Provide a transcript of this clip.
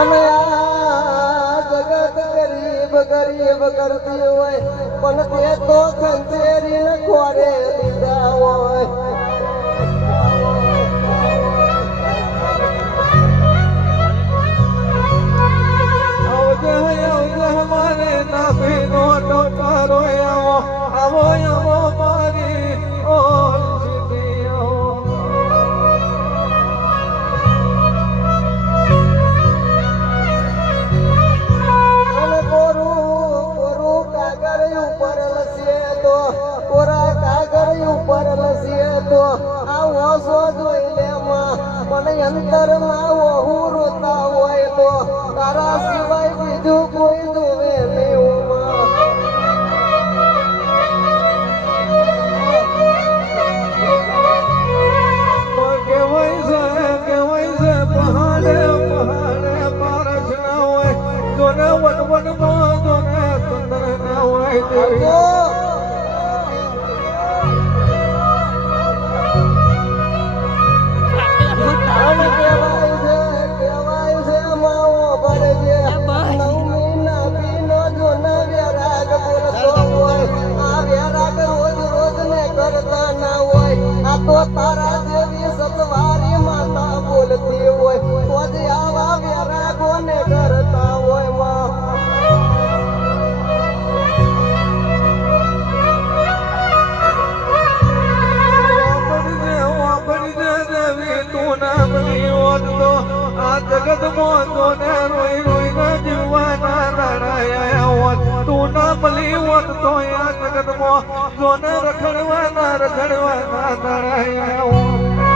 અને આ જગત ગરીબ ગરીબ કરતી હોય પણ તે તો ખંચેરીને ખોરે દીધા હોય. મારે નાભીનો ટોટારો આવો આવો આવો મારી ઓલ સીધી આવો. અને કોરું કાગળ ઉપર લસીએ તો કોરા કાગળ ઉપર લસીએ તો આ ઓસો જોઈ લે માં પણ અંતરમાં ઓહું રોતા હોય તો તારા સિવાય બીજું કોઈ જોવે નહીં માં. કહેવાય છે પહાડે પહાડે પારસ ના હોય જોને વનવનમાં જોને ચંદ્ર ના હોય દેવી. અને કહેવાય છે માવો ભરજે નવમી નાભીનો જો ન વેરાગ બોલતો હોય આ વેરાગ રોજ રોજ ને કરતા ના હોય આ તો તારા જેવી સતવારી માતા બોલતી હોય તો જ આવા વેરાગો ને કરતા હોય માં. જગતમાં જોને રોઈ રોઈને જીવવાના રાડાયા હોત તું ના મળી હોત તો આ જગતમાં જોને રખડવાના રાડાયા હોત.